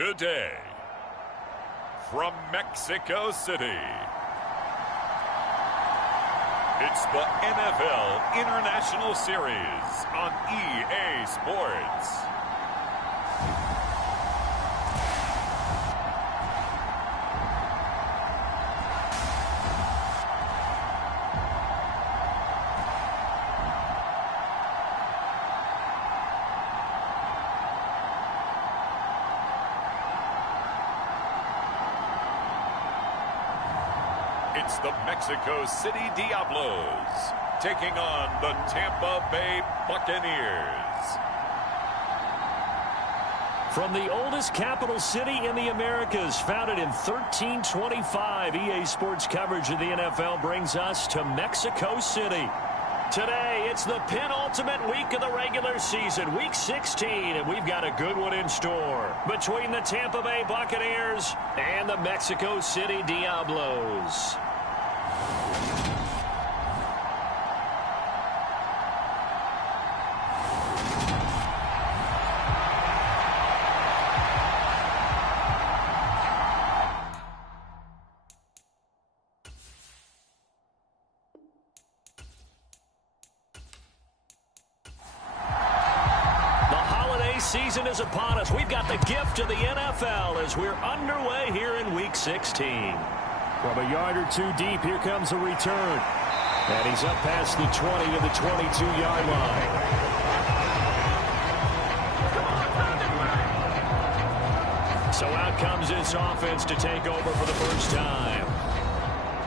Today, from Mexico City, it's the NFL International Series on EA Sports. It's the Mexico City Diablos taking on the Tampa Bay Buccaneers. From the oldest capital city in the Americas, founded in 1325, EA Sports coverage of the NFL brings us to Mexico City. Today, it's the penultimate week of the regular season, Week 16, and we've got a good one in store between the Tampa Bay Buccaneers and the Mexico City Diablos. Season is upon us. We've got the gift of the NFL as we're underway here in Week 16. From a yard or two deep, here comes a return. And he's up past the 20 to the 22-yard line. So out comes this offense to take over for the first time.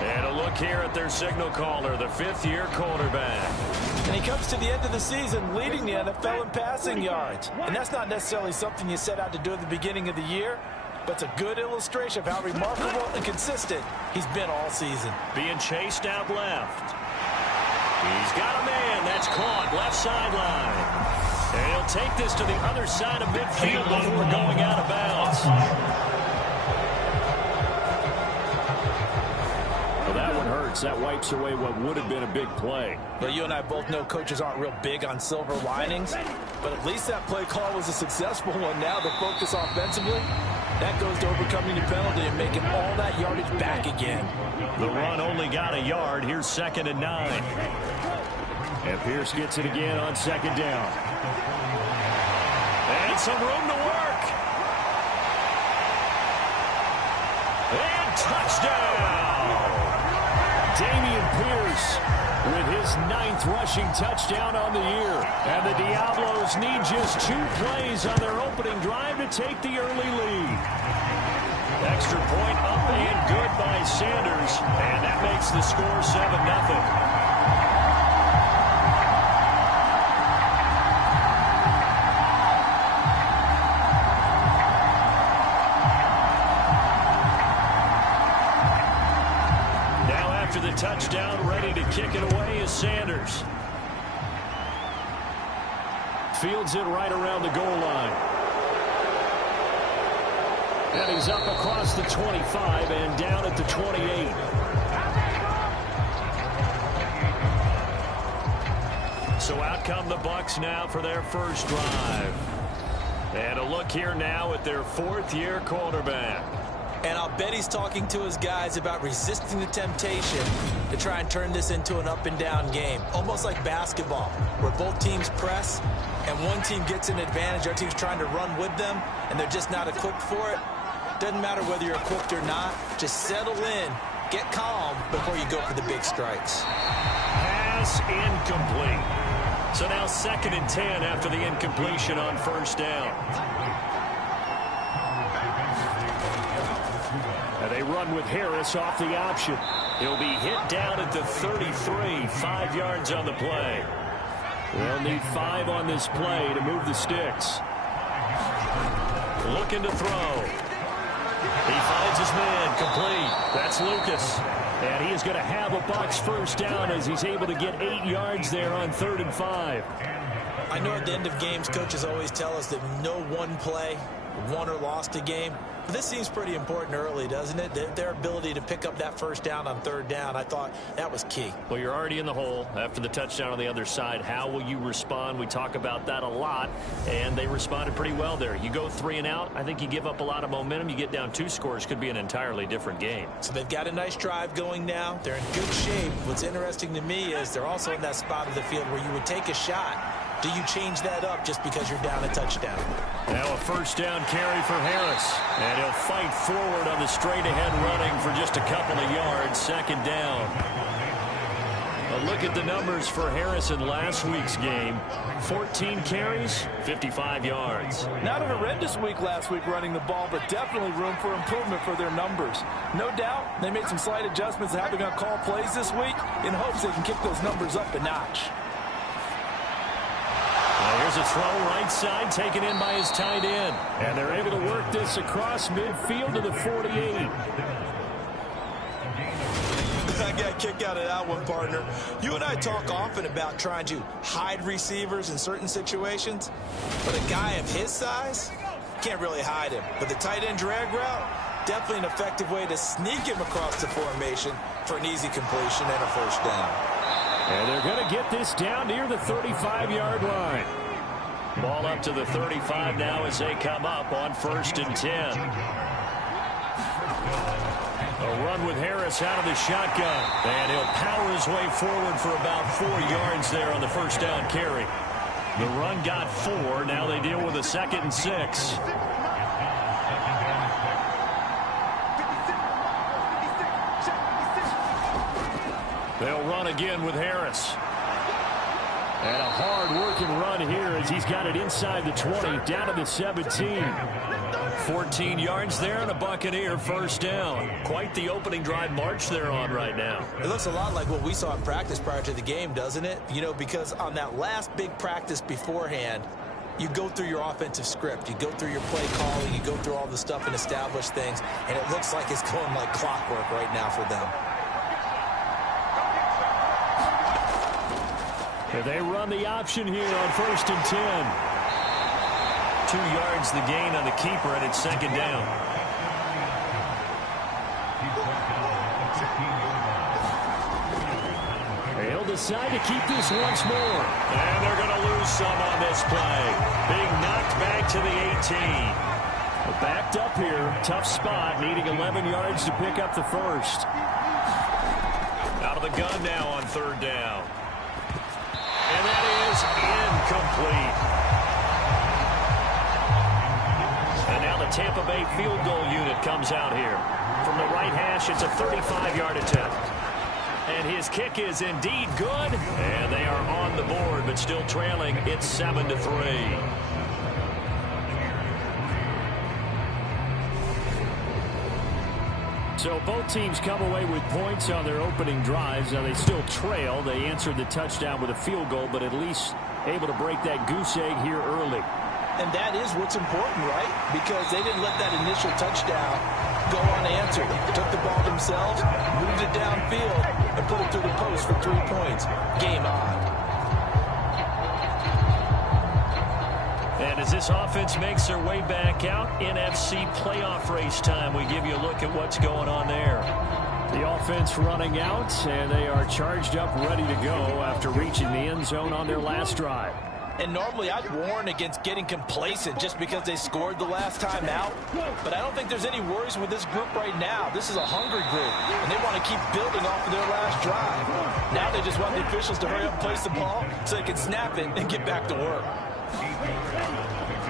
And a look here at their signal caller, the fifth-year quarterback. And he comes to the end of the season leading the NFL in passing yards. And that's not necessarily something you set out to do at the beginning of the year, but it's a good illustration of how remarkable and consistent he's been all season. Being chased out left. He's got a man that's caught left sideline. And he'll take this to the other side of midfield before going out of bounds. That one hurts. That wipes away what would have been a big play. Well, you and I both know coaches aren't real big on silver linings, but at least that play call was a successful one. Now the focus offensively, that goes to overcoming the penalty and making all that yardage back again. The run only got a yard. Here's 2nd and 9. And Pierce gets it again on 2nd down. And some room to work. And touchdown! Dameon Pierce with his 9th rushing touchdown on the year. And the Diablos need just 2 plays on their opening drive to take the early lead. Extra point up and good by Sanders. And that makes the score 7-0. Touchdown, ready to kick it away is Sanders. Fields it right around the goal line. And he's up across the 25 and down at the 28. So out come the Bucs now for their first drive. And a look here now at their 4th-year quarterback. And I'll bet he's talking to his guys about resisting the temptation to try and turn this into an up-and-down game. Almost like basketball, where both teams press, and one team gets an advantage. Our team's trying to run with them, and they're just not equipped for it. Doesn't matter whether you're equipped or not. Just settle in, get calm before you go for the big strikes. Pass incomplete. So now 2nd and 10 after the incompletion on 1st down. They run with Harris off the option. He'll be hit down at the 33, 5 yards on the play. They'll need 5 on this play to move the sticks. Looking to throw. He finds his man, complete. That's Lucas. And he is going to have a Bucs first down as he's able to get 8 yards there on 3rd and 5. I know at the end of games, coaches always tell us that no one play won or lost a game. This seems pretty important early, doesn't it? Their ability to pick up that first down on third down, I thought that was key. Well, you're already in the hole after the touchdown on the other side. How will you respond? We talk about that a lot, and they responded pretty well there. You go 3 and out, I think you give up a lot of momentum. You get down 2 scores, could be an entirely different game. So they've got a nice drive going now. They're in good shape. What's interesting to me is they're also in that spot of the field where you would take a shot. Do you change that up just because you're down a touchdown? Now a first down carry for Harris. And he'll fight forward on the straight-ahead running for just a couple of yards. Second down. A look at the numbers for Harris in last week's game. 14 carries, 55 yards. Not a horrendous week last week running the ball, but definitely room for improvement for their numbers. No doubt they made some slight adjustments to how they're going to call plays this week in hopes they can kick those numbers up a notch. Here's a throw right side taken in by his tight end. And they're able to work this across midfield to the 48. I got a kick out of that one, partner. You and I talk often about trying to hide receivers in certain situations. But a guy of his size, can't really hide him. But the tight end drag route, definitely an effective way to sneak him across the formation for an easy completion and a first down. And they're going to get this down near the 35-yard line. Ball up to the 35 now as they come up on 1st and 10. A run with Harris out of the shotgun. And he'll power his way forward for about 4 yards there on the first down carry. The run got 4. Now they deal with a 2nd and 6. They'll run again with Harris. And a hard-working run here as he's got it inside the 20, down to the 17. 14 yards there and a Buccaneer first down. Quite the opening drive march they're on right now. It looks a lot like what we saw in practice prior to the game, doesn't it? You know, because on that last big practice beforehand, you go through your offensive script. You go through your play calling. You go through all the stuff and establish things. And it looks like it's going like clockwork right now for them. They run the option here on 1st and 10. 2 yards the gain on the keeper, and it's 2nd down. They'll decide to keep this once more. And they're going to lose some on this play. Being knocked back to the 18. Backed up here, tough spot, needing 11 yards to pick up the first. Out of the gun now on 3rd down. And that is incomplete. And now the Tampa Bay field goal unit comes out here. From the right hash, it's a 35-yard attempt. And his kick is indeed good. And they are on the board, but still trailing. It's 7-3. So both teams come away with points on their opening drives. Now they still trail. They answered the touchdown with a field goal, but at least able to break that goose egg here early. And that is what's important, right? Because they didn't let that initial touchdown go unanswered. Took the ball themselves, moved it downfield, and put it through the post for 3 points. Game on. And as this offense makes their way back out, NFC playoff race time, we give you a look at what's going on there. The offense running out, and they are charged up, ready to go after reaching the end zone on their last drive. And normally I'd warn against getting complacent just because they scored the last time out. But I don't think there's any worries with this group right now. This is a hungry group, and they want to keep building off of their last drive. Now they just want the officials to hurry up and place the ball so they can snap it and get back to work.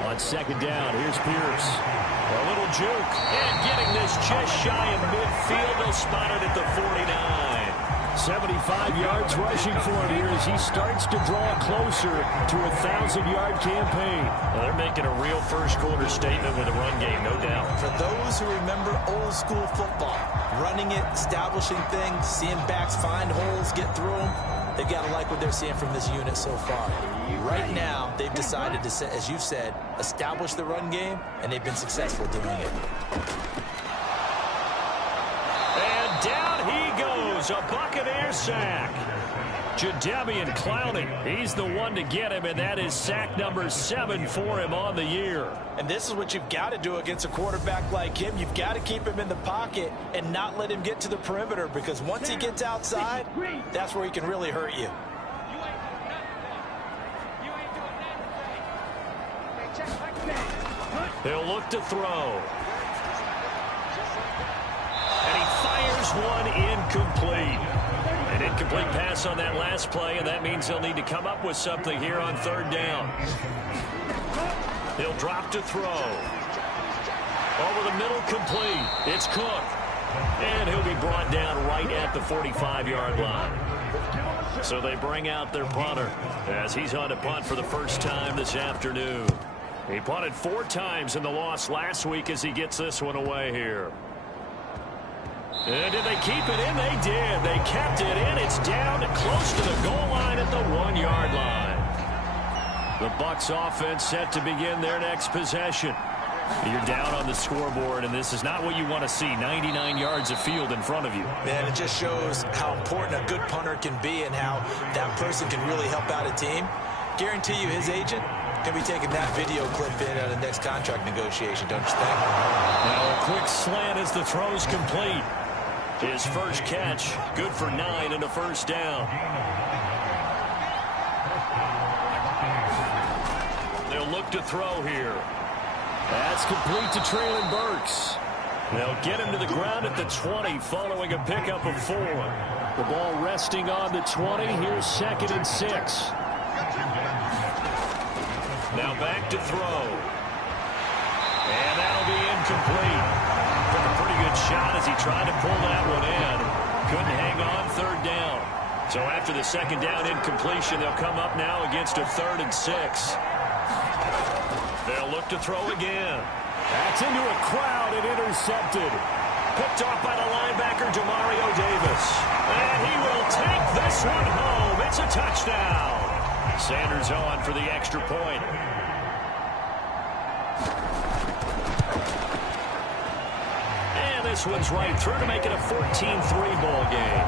On 2nd down, here's Pierce. A little juke, and getting this just shy of midfield. They'll spot it at the 49. 75 yards rushing for him here as he starts to draw closer to a 1,000-yard campaign. Well, they're making a real first-quarter statement with a run game, no doubt. For those who remember old-school football, running it, establishing things, seeing backs find holes, get through them, they've got to like what they're seeing from this unit so far. Right now, they've decided to, as you said, establish the run game, and they've been successful doing it. And down he goes, a Buccaneer sack. Jadeveon Clowney, he's the one to get him, and that is sack number 7 for him on the year. And this is what you've got to do against a quarterback like him. You've got to keep him in the pocket and not let him get to the perimeter, because once he gets outside, that's where he can really hurt you. He'll look to throw. And he fires one incomplete. An incomplete pass on that last play, and that means he'll need to come up with something here on 3rd down. He'll drop to throw. Over the middle, complete. It's Cook. And he'll be brought down right at the 45-yard line. So they bring out their punter as he's on to punt for the first time this afternoon. He punted 4 times in the loss last week as he gets this one away here. And did they keep it in? They did. They kept it in. It's down close to the goal line at the 1-yard line. The Bucs offense set to begin their next possession. You're down on the scoreboard, and this is not what you want to see, 99 yards of field in front of you. Man, it just shows how important a good punter can be and how that person can really help out a team. Guarantee you his agent can be taking that video clip in at the next contract negotiation, don't you think? Now a quick slant as the throw's complete. His first catch, good for 9 and a first down. They'll look to throw here. That's complete to Traylon Burks. They'll get him to the ground at the 20 following a pickup of 4. The ball resting on the 20. Here's 2nd and 6. Now back to throw. And that'll be incomplete. Took a pretty good shot as he tried to pull that one in. Couldn't hang on 3rd down. So after the 2nd down incompletion, they'll come up now against a 3rd and 6. They'll look to throw again. That's into a crowd and intercepted. Picked off by the linebacker, Demario Davis. And he will take this one home. It's a touchdown. Sanders on for the extra point. And this one's right through to make it a 14-3 ball game.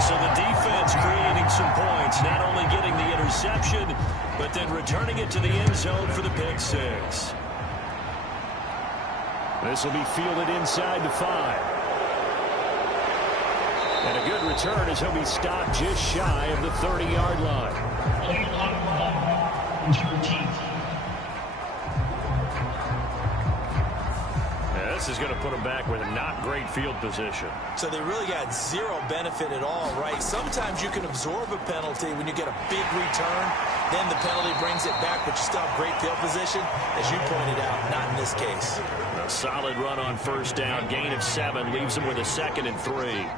So the defense creating some points, not only getting the interception, but then returning it to the end zone for the pick 6. This will be fielded inside the 5. And a good return as he'll be stopped just shy of the 30-yard line. This is going to put him back with a not great field position. So they really got zero benefit at all, right? Sometimes you can absorb a penalty when you get a big return. Then the penalty brings it back, but you still have great field position. As you pointed out, not in this case. A solid run on 1st down. Gain of 7 leaves him with a 2nd and 3.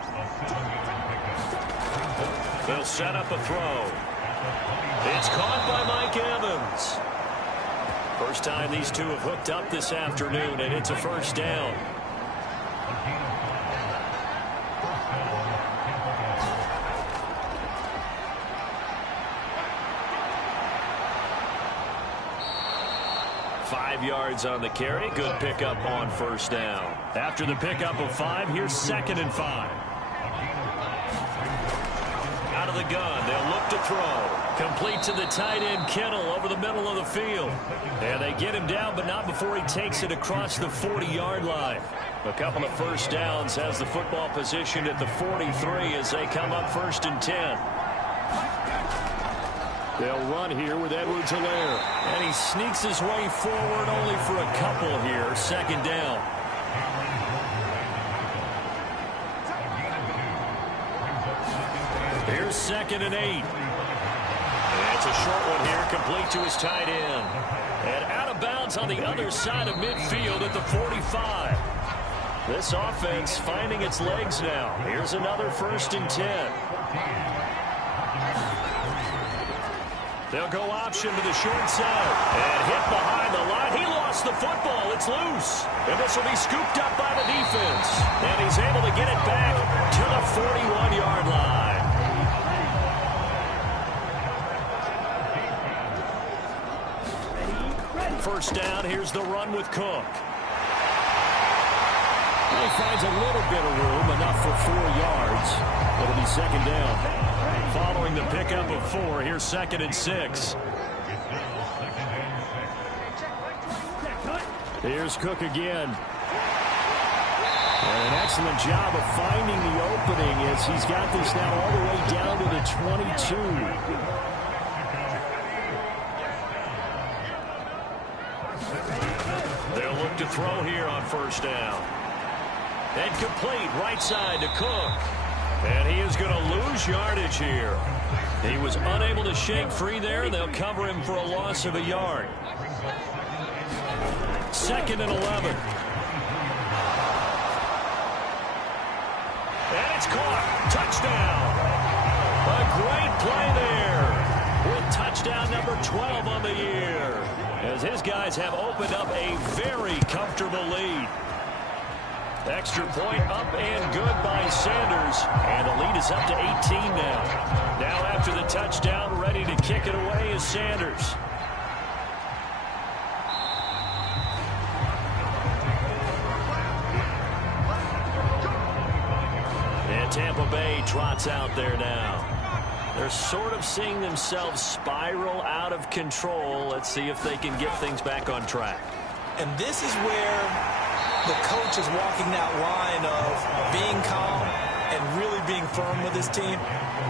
They'll set up a throw. It's caught by Mike Evans. First time these two have hooked up this afternoon, and it's a 1st down. Five yards on the carry. Good pickup on 1st down. After the pickup of 5, here's 2nd and 5. Out of the gun, they'll look to throw. Complete to the tight end, Kittle, over the middle of the field. And they get him down, but not before he takes it across the 40-yard line. A couple of 1st downs, has the football positioned at the 43 as they come up 1st and 10. They'll run here with Edwards-Helaire. And he sneaks his way forward only for a couple here. 2nd down. Here's 2nd and 8. It's a short one here, complete to his tight end. And out of bounds on the other side of midfield at the 45. This offense finding its legs now. Here's another 1st and 10. They'll go option to the short side. And hit behind the line. He lost the football. It's loose. And this will be scooped up by the defense. And he's able to get it back to the 41-yard line. 1st down, here's the run with Cook. He finds a little bit of room, enough for 4 yards. It'll be second down. Following the pickup of 4, here's 2nd and 6. Here's Cook again. And an excellent job of finding the opening as he's got this now all the way down to the 22. They'll look to throw here on first down. And complete right side to Cook. And he is going to lose yardage here. He was unable to shake free there, and they'll cover him for a loss of a yard. 2nd and 11. And it's caught. Touchdown. A great play there with touchdown number 12 on the year, as his guys have opened up a very comfortable lead. Extra point up and good by Sanders, and the lead is up to 18 now. Now after the touchdown, ready to kick it away is Sanders. And Tampa Bay trots out there now. They're sort of seeing themselves spiral out of control. Let's see if they can get things back on track. And this is where the coach is walking that line of being calm and really being firm with his team.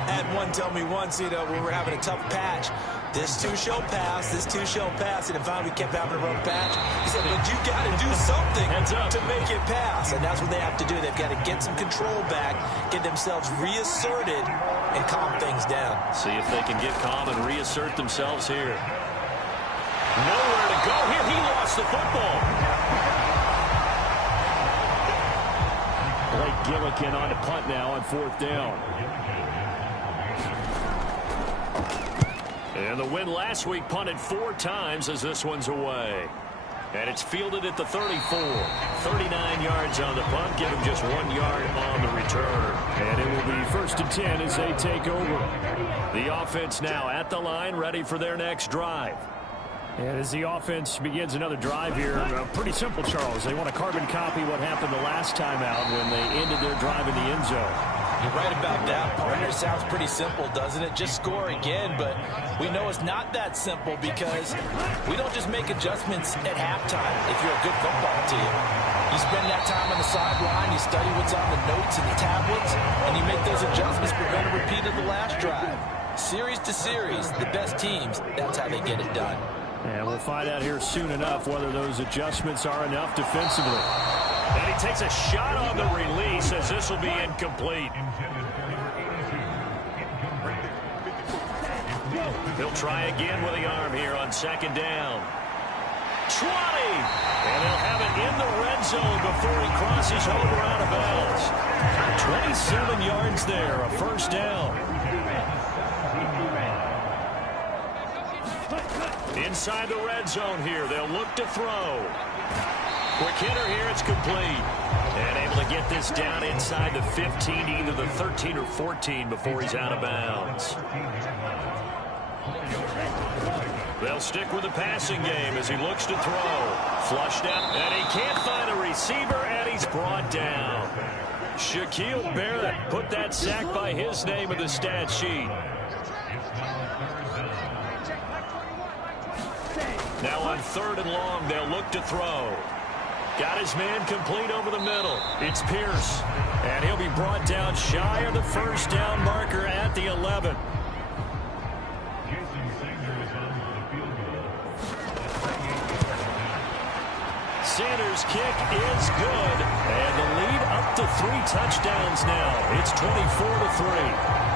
I had one tell me once, when we were having a tough patch, this too shall pass, this too shall pass, and finally we kept having a rough patch. He said, but you got to do something to make it pass, and that's what they have to do. They've got to get some control back, get themselves reasserted, and calm things down. See if they can get calm and reassert themselves here. Nowhere to go here. He lost the football. Blake Gillikin on to punt now on 4th down. And the win last week punted 4 times as this one's away. And it's fielded at the 34. 39 yards on the punt. Give him just 1 yard on the return. And it will be 1st and 10 as they take over. The offense now at the line, ready for their next drive. And as the offense begins another drive here, pretty simple, Charles. They want to carbon copy what happened the last time out when they ended their drive in the end zone. You're right about that, partner. Sounds pretty simple, doesn't it? Just score again, but we know it's not that simple because we don't just make adjustments at halftime if you're a good football team. You spend that time on the sideline, you study what's on the notes and the tablets, and you make those adjustments to prevent a repeat of the last drive. Series to series, the best teams, that's how they get it done. And we'll find out here soon enough whether those adjustments are enough defensively. And he takes a shot on the release as this will be incomplete. He'll try again with the arm here on 2nd down. 20! And they'll have it in the red zone before he crosses over out of bounds. 27 yards there, a 1st down. Inside the red zone here, they'll look to throw. Quick hitter here, it's complete. And able to get this down inside the 15, either the 13 or 14 before he's out of bounds. They'll stick with the passing game as he looks to throw. Flushed out, and he can't find a receiver, and he's brought down. Shaquille Barrett put that sack by his name in the stat sheet. Now on 3rd and long, they'll look to throw. Got his man complete over the middle. It's Pierce. And he'll be brought down shy of the 1st down marker at the 11. Sanders' kick is good. And the lead up to 3 touchdowns now. It's 24-3.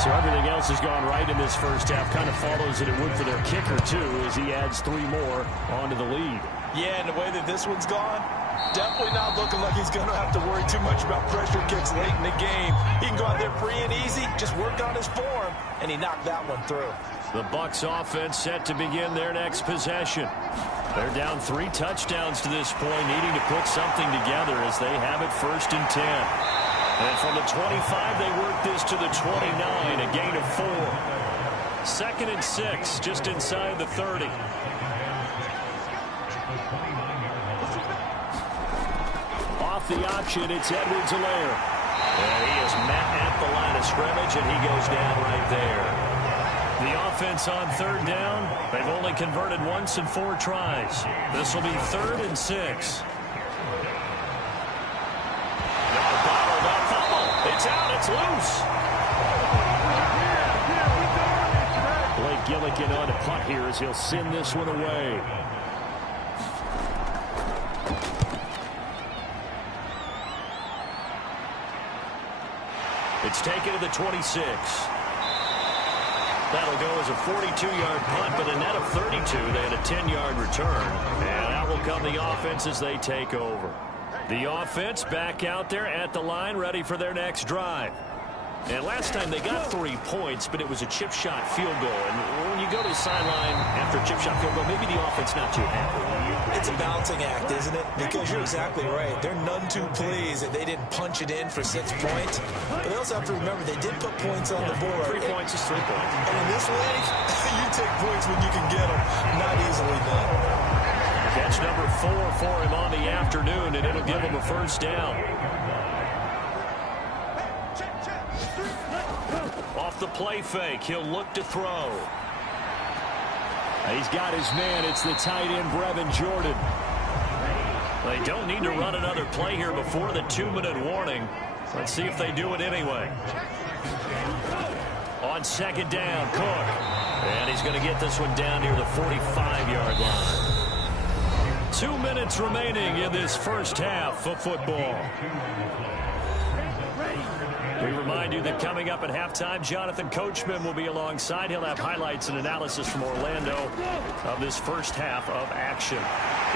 So everything else has gone right in this first half. Kind of follows that it would for their kicker, too, as he adds 3 more onto the lead. Yeah, and the way that this one's gone, definitely not looking like he's going to have to worry too much about pressure kicks late in the game. He can go out there free and easy, just work on his form, and he knocked that one through. The Bucs offense set to begin their next possession. They're down 3 touchdowns to this point, needing to put something together as they have it 1st and 10. And from the 25, they work this to the 29, a gain of 4. 2nd and 6, just inside the 30. the option. It's Edwards-Helaire. And he is met at the line of scrimmage, and he goes down right there. The offense on third down, they've only converted once in 4 tries. This will be 3rd and 6. Bottled up fumble. It's out. It's loose. Blake Gillikin on a punt here as he'll send this one away. It's taken to the 26. That'll go as a 42-yard punt, but a net of 32. They had a 10-yard return. And out will come the offense as they take over. The offense back out there at the line, ready for their next drive. And last time they got 3 points, but it was a chip shot field goal. And when you go to the sideline after a chip shot field goal, maybe the offense not too happy. It's a balancing act, isn't it? Because you're exactly right. They're none too pleased that they didn't punch it in for 6 points. But they also have to remember they did put points on the board. 3 points is 3 points. And in this league, you take points when you can get them. Not easily done. Catch number 4 for him on the afternoon, and it'll give him a first down. Off the play fake, he'll look to throw. He's got his man. It's the tight end, Brevin Jordan. They don't need to run another play here before the 2-minute warning. Let's see if they do it anyway. On second down, Cook. And he's going to get this one down near the 45-yard line. 2 minutes remaining in this first half of football. We remind you that coming up at halftime, Jonathan Coachman will be alongside. He'll have highlights and analysis from Orlando of this first half of action.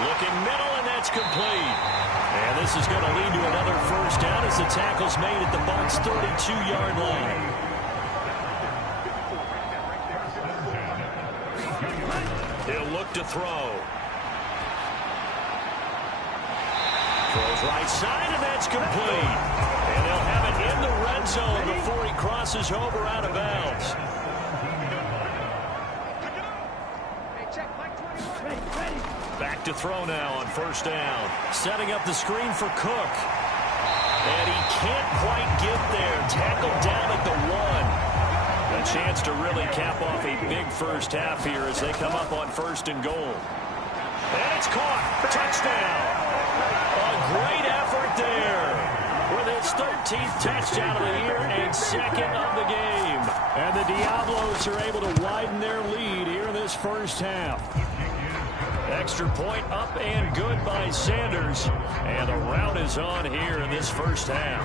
Looking middle, and that's complete. And this is going to lead to another first down as the tackle's made at the Bucs' 32-yard line. He'll look to throw. Throws right side, and that's complete. And they'll have it in the red zone before he crosses over out of bounds. Back to throw now on first down. Setting up the screen for Cook. And he can't quite get there. Tackled down at the 1. A chance to really cap off a big first half here as they come up on 1st and goal. And it's caught. Touchdown. A great effort there with his 13th touchdown of the year and 2nd of the game. And the Diablos are able to widen their lead here in this first half. Extra point up and good by Sanders. And the rout is on here in this first half.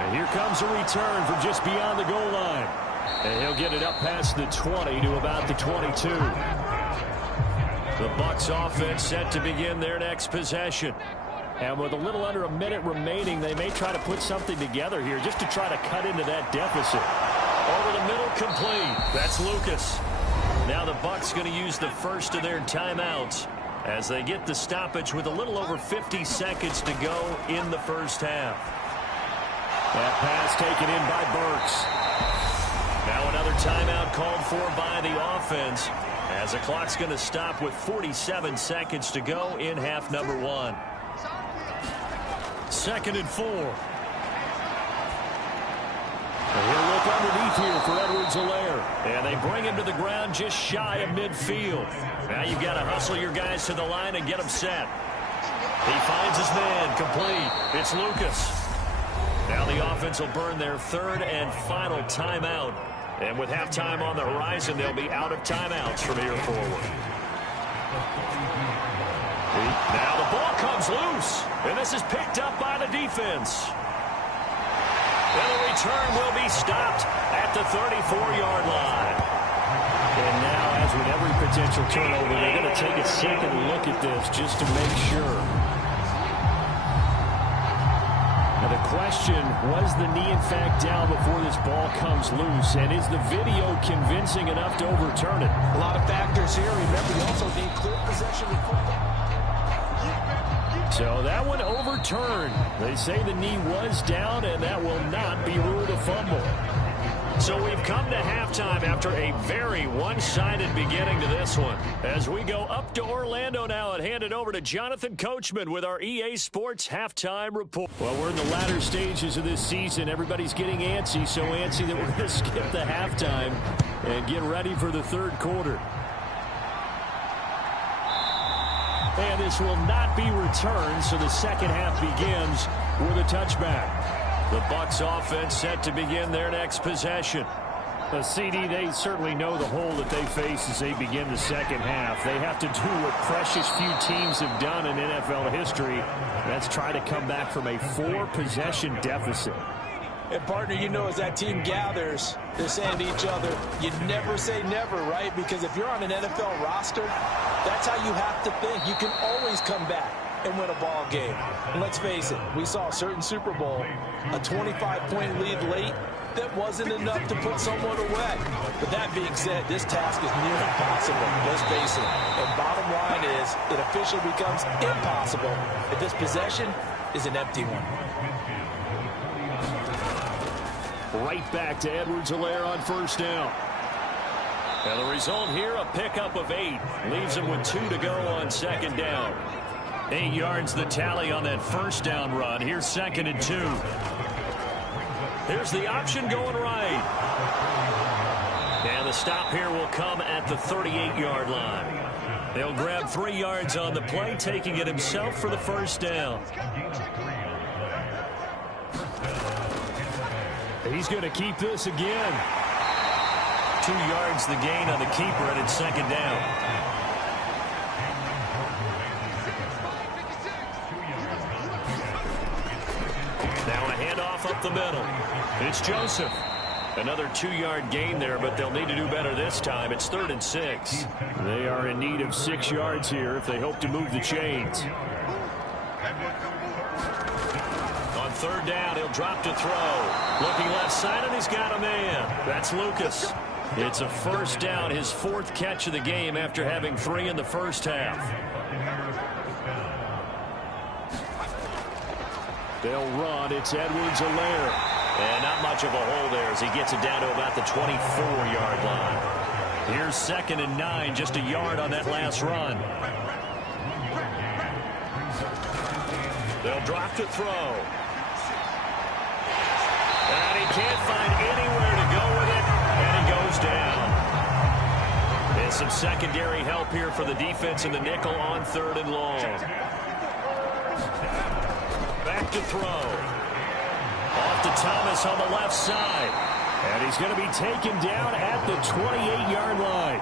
And here comes a return from just beyond the goal line. And he'll get it up past the 20 to about the 22. The Bucs offense set to begin their next possession. And with a little under a minute remaining, they may try to put something together here just to try to cut into that deficit. Over the middle, complete. That's Lucas. Now the Bucs going to use the first of their timeouts as they get the stoppage with a little over 50 seconds to go in the first half. That pass taken in by Burks. Now another timeout called for by the offense as the clock's going to stop with 47 seconds to go in half number 1. 2nd and 4. And he'll look underneath here for Edwards-Helaire. And they bring him to the ground just shy of midfield. Now you've got to hustle your guys to the line and get them set. He finds his man, complete. It's Lucas. Now the offense will burn their 3rd and final timeout. And with halftime on the horizon, they'll be out of timeouts from here forward. Now the ball comes loose. And this is picked up by the defense. And the return will be stopped at the 34-yard line. And now, as with every potential turnover, they're going to take a second look at this just to make sure. Now the question, was the knee in fact down before this ball comes loose? And is the video convincing enough to overturn it? A lot of factors here. Remember, you also need clear possession of football. So that one overturned. They say the knee was down, and that will not be ruled a fumble. So we've come to halftime after a very one-sided beginning to this one. As we go up to Orlando now and hand it over to Jonathan Coachman with our EA Sports Halftime Report. Well, we're in the latter stages of this season. Everybody's getting antsy, so antsy that we're going to skip the halftime and get ready for the third quarter. And this will not be returned, so the second half begins with a touchback. The Bucs offense set to begin their next possession. The CD, they certainly know the hole that they face as they begin the second half. They have to do what precious few teams have done in NFL history. That's try to come back from a 4-possession deficit. And, partner, you know, as that team gathers, they're saying to each other, you never say never, right? Because if you're on an NFL roster, that's how you have to think. You can always come back and win a ball game. And let's face it, we saw a certain Super Bowl, a 25-point lead late, that wasn't enough to put someone away. But that being said, this task is near impossible. Let's face it. And bottom line is, it officially becomes impossible if this possession is an empty one. Right back to Edwards-Helaire on first down. And the result here, a pickup of 8. Leaves him with 2 to go on second down. 8 yards the tally on that first down run. Here's 2nd and 2. Here's the option going right. And the stop here will come at the 38-yard line. They'll grab 3 yards on the play, taking it himself for the first down. He's going to keep this again. 2 yards the gain on the keeper, and it's second down. Now a handoff up the middle. It's Joseph. Another 2-yard gain there, but they'll need to do better this time. It's 3rd and 6. They are in need of 6 yards here if they hope to move the chains. On 3rd down, he'll drop to throw. Looking left side, and he's got a man. That's Lucas. It's a first down, his 4th catch of the game after having 3 in the first half. They'll run. It's Edwards-Helaire. And not much of a hole there as he gets it down to about the 24-yard line. Here's 2nd and 9, just a yard on that last run. They'll drop to throw. And he can't find anywhere to go with it, and he goes down. And some secondary help here for the defense in the nickel on 3rd and long. Back to throw. Off to Thomas on the left side. And he's going to be taken down at the 28-yard line.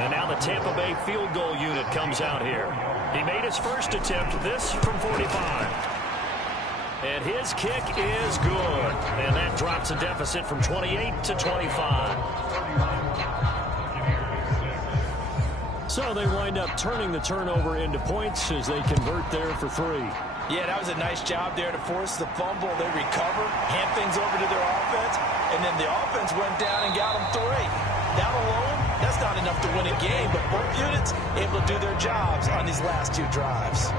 And now the Tampa Bay field goal unit comes out here. He made his first attempt, this from 45. And his kick is good. And that drops a deficit from 28 to 25. So they wind up turning the turnover into points as they convert there for 3. Yeah, that was a nice job there to force the fumble. They recover, hand things over to their offense, and then the offense went down and got them 3. That alone, that's not enough to win a game, but both units able to do their jobs on these last 2 drives.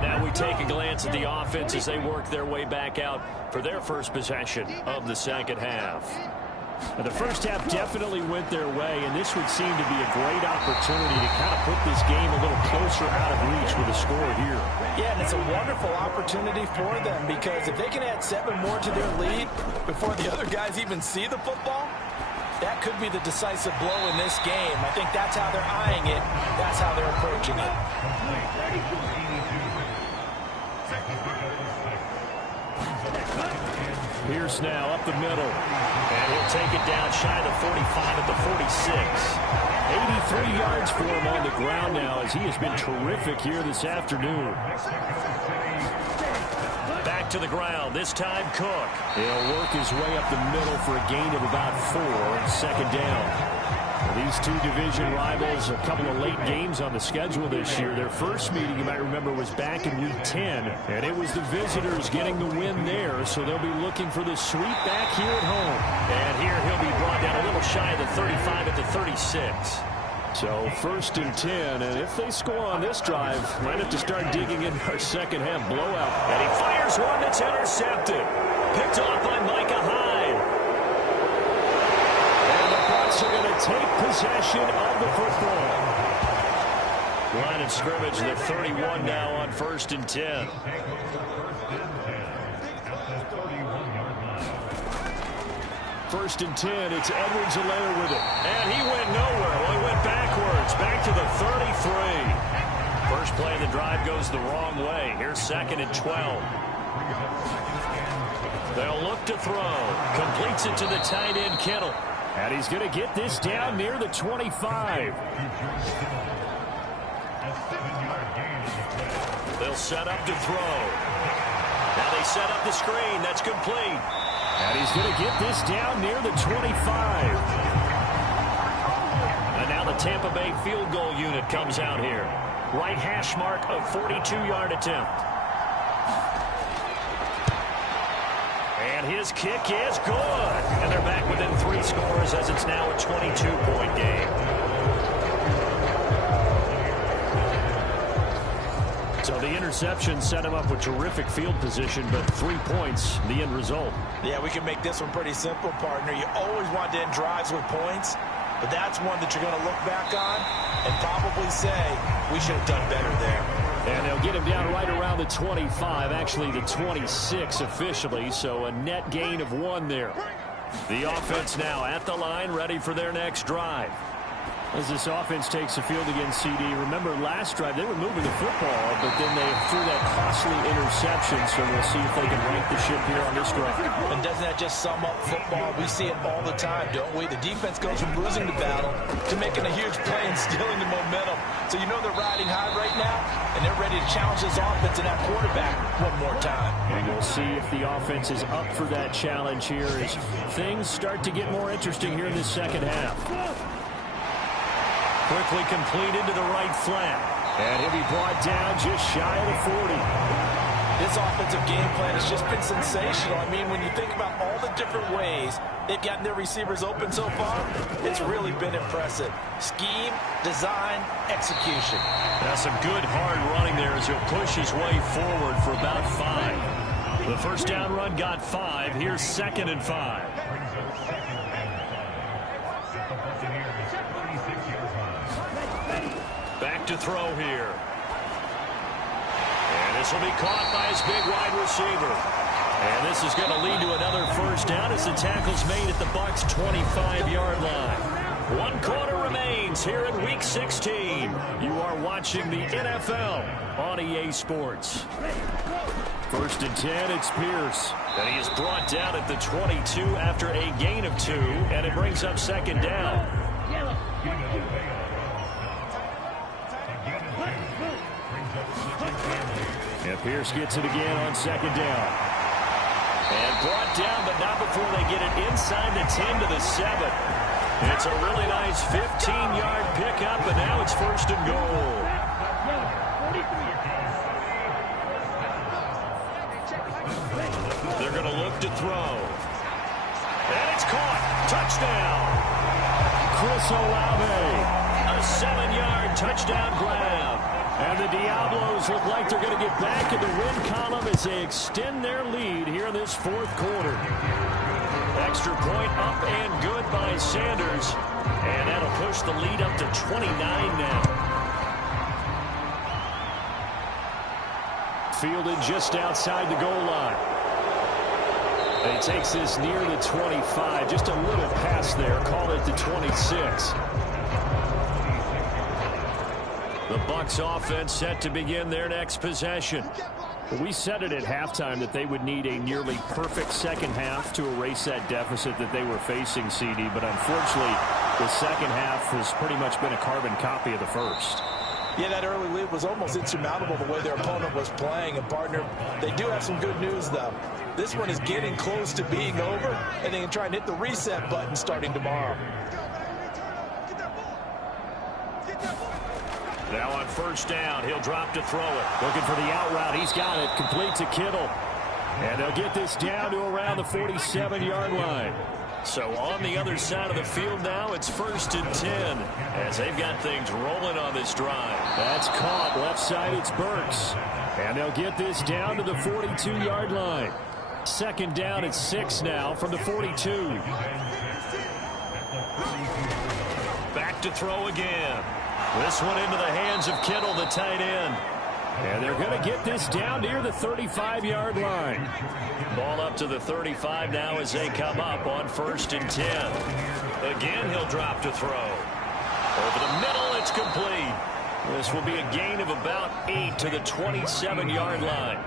Now we take a glance at the offense as they work their way back out for their first possession of the second half. The first half definitely went their way, and this would seem to be a great opportunity to kind of put this game a little closer out of reach with a score here. Yeah, and it's a wonderful opportunity for them because if they can add 7 more to their lead before the other guys even see the football, that could be the decisive blow in this game. I think that's how they're eyeing it. That's how they're approaching it. Pierce now up the middle. And he'll take it down shy of the 45 at the 46. 83 yards for him on the ground now as he has been terrific here this afternoon. Back to the ground, this time Cook. He'll work his way up the middle for a gain of about 4, second down. These 2 division rivals, a couple of late games on the schedule this year. Their first meeting, you might remember, was back in Week 10, and it was the visitors getting the win there, so they'll be looking for the sweep back here at home. And here he'll be brought down a little shy of the 35 at the 36. So 1st and 10, and if they score on this drive, might have to start digging in our second half blowout. And he fires one that's intercepted. Picked off by Micah Hyde. Bucs are going to take possession of the football. Line of scrimmage, the 31 now on 1st and 10. First and 10, it's Edwards-Helaire with it. And he went nowhere. Well, he went backwards, back to the 33. First play of the drive goes the wrong way. Here's 2nd and 12. They'll look to throw. Completes it to the tight end, Kittle. And he's going to get this down near the 25. They'll set up to throw. Now they set up the screen. That's complete. And he's going to get this down near the 25. And now the Tampa Bay field goal unit comes out here. Right hash mark of 42-yard attempt. And his kick is good. And they're back within 3 scores as it's now a 22-point game. So the interception set him up with terrific field position, but 3 points, the end result. Yeah, we can make this one pretty simple, partner. You always want to end drives with points, but that's one that you're going to look back on and probably say, we should have done better there. And they'll get him down right around the 25, actually the 26 officially, so a net gain of 1 there. The offense now at the line, ready for their next drive. As this offense takes the field against CD, remember last drive they were moving the football, but then they threw that costly interception, so we'll see if they can right the ship here on this drive. And doesn't that just sum up football? We see it all the time, don't we? The defense goes from losing the battle to making a huge play and stealing the momentum. So you know they're riding high right now, and they're ready to challenge this offense and that quarterback one more time. And we'll see if the offense is up for that challenge here as things start to get more interesting here in this second half. Quickly completed to the right flat. And he'll be brought down just shy of the 40. This offensive game plan has just been sensational. I mean, when you think about all the different ways they've gotten their receivers open so far, it's really been impressive. Scheme, design, execution. That's some good hard running there as he'll push his way forward for about 5. The first down run got 5. Here's 2nd and 5. Back to throw here. And this will be caught by his big wide receiver. And this is going to lead to another first down as the tackle's made at the Bucs' 25-yard line. 1 quarter remains here in Week 16. You are watching the NFL on EA Sports. First and 10, it's Pierce. And he is brought down at the 22 after a gain of 2, and it brings up 2nd down. And Pierce gets it again on 2nd down. And brought down, but not before they get it inside the 10 to the 7. It's a really nice 15-yard pickup, and now it's 1st and goal. They're going to look to throw. And it's caught. Touchdown. Chris Olave. A 7-yard touchdown grab. And the Diablos look like they're going to get back in the win column as they extend their lead here in this 4th quarter. Extra point up and good by Sanders. And that'll push the lead up to 29 now. Fielded just outside the goal line. And he takes this near the 25. Just a little pass there. Call it the 26. The Bucs offense set to begin their next possession. We said it at halftime that they would need a nearly perfect second half to erase that deficit that they were facing, CD. But unfortunately, the second half has pretty much been a carbon copy of the first. Yeah, that early lead was almost insurmountable the way their opponent was playing. And, partner, they do have some good news, though. This one is getting close to being over, and they can try and hit the reset button starting tomorrow. Now on 1st down, he'll drop to throw it. Looking for the out route. He's got it. Complete to Kittle. And they'll get this down to around the 47-yard line. So on the other side of the field now, it's 1st and 10 as they've got things rolling on this drive. That's caught. Left side, it's Bucs. And they'll get this down to the 42-yard line. 2nd down at 6 now from the 42. to throw again. This one into the hands of Kittle, the tight end. And they're going to get this down near the 35-yard line. Ball up to the 35 now as they come up on 1st and 10. Again, he'll drop to throw. Over the middle, it's complete. This will be a gain of about 8 to the 27-yard line.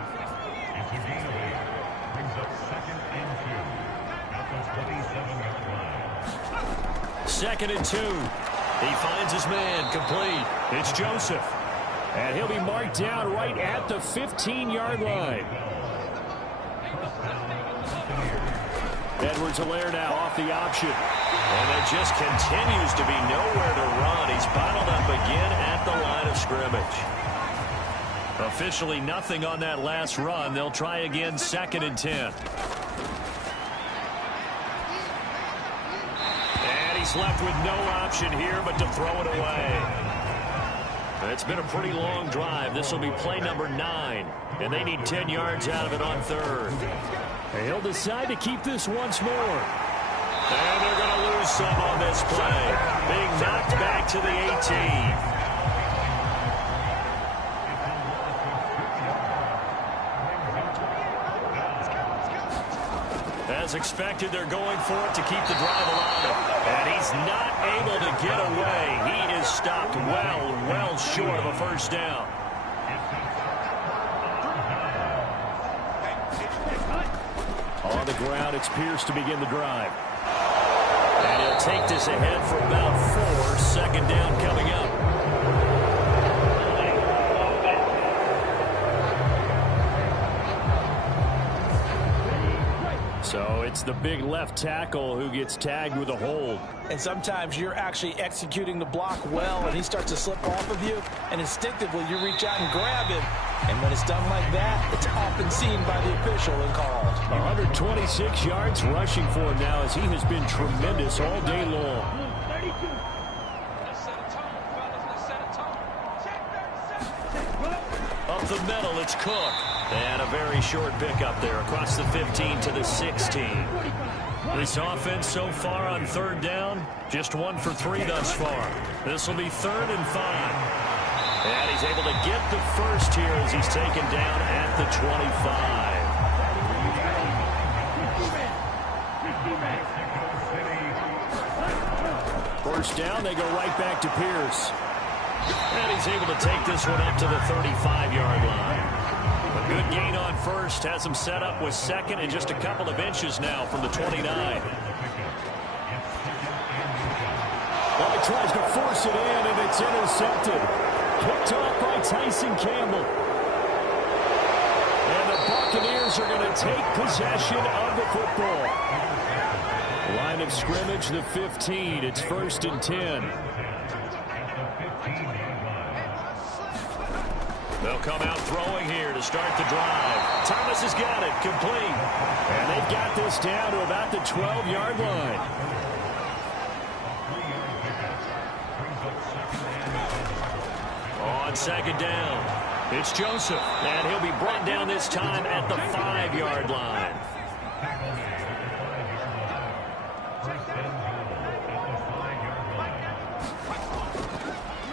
Second and 2. He finds his man, complete. It's Joseph. And he'll be marked down right at the 15-yard line. Edwards-Helaire now off the option. And it just continues to be nowhere to run. He's bottled up again at the line of scrimmage. Officially nothing on that last run. They'll try again 2nd and 10. And he's left with no option here but to throw it away. It's been a pretty long drive. This will be play number 9. And they need 10 yards out of it on 3rd. And he'll decide to keep this once more. And they're going to lose some on this play. Being knocked back to the 18. As expected, they're going for it to keep the drive alive. And he's not able to get away. He is stopped well short of a first down. On the ground, it's Pierce to begin the drive. And he'll take this ahead for about 4. 2nd down coming up. So it's the big left tackle who gets tagged with a hold. And sometimes you're actually executing the block well, and he starts to slip off of you, and instinctively you reach out and grab him. And when it's done like that, it's often seen by the official and called. 126 yards rushing for him now as he has been tremendous all day long. Up the middle, it's Cook. And a very short pickup there across the 15 to the 16. This offense so far on 3rd down, just 1 for 3 thus far. This will be 3rd and 5. And he's able to get the first here as he's taken down at the 25. First down, they go right back to Pierce. And he's able to take this one up to the 35-yard line. A good gain on 1st, has him set up with 2nd and just a couple of inches now from the 29. Well, he tries to force it in, and it's intercepted. Picked off by Tyson Campbell. And the Buccaneers are going to take possession of the football. Line of scrimmage, the 15. It's 1st and 10. They'll come out throwing here to start the drive. Thomas has got it, complete. And they've got this down to about the 12-yard line. On 2nd down, it's Joseph. And he'll be brought down this time at the 5-yard line.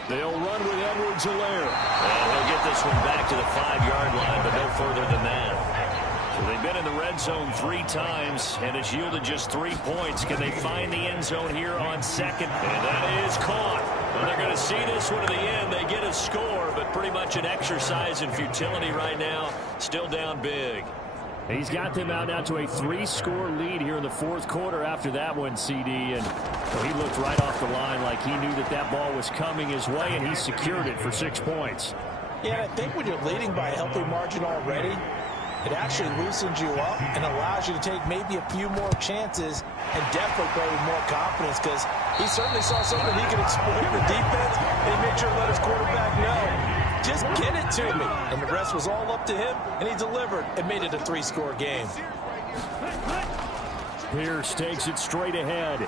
They'll run with Edwards-Helaire. And he'll get this one back to the 5-yard line, but no further than that. So they've been in the red zone 3 times, and it's yielded just 3 points. Can they find the end zone here on 2nd? And that is caught. And they're going to see this one to the end. They get a score, but pretty much an exercise in futility right now. Still down big. He's got them out now to a 3-score lead here in the 4th quarter after that one, CD. And he looked right off the line like he knew that that ball was coming his way, and he secured it for 6 points. Yeah, I think when you're leading by a healthy margin already, it actually loosens you up and allows you to take maybe a few more chances and definitely play with more confidence, because he certainly saw something he could exploit in the defense, and he made sure to let his quarterback know, just get it to me. And the rest was all up to him, and he delivered and made it a 3-score game. Pierce takes it straight ahead.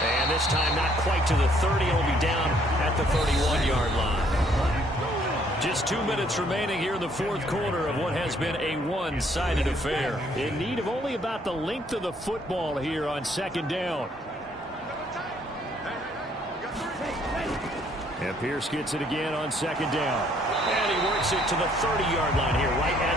And this time not quite to the 30. He'll be down at the 31-yard line. Just 2 minutes remaining here in the 4th quarter of what has been a one-sided affair. In need of only about the length of the football here on 2nd down. And Pierce gets it again on second down. And he works it to the 30-yard line here, right at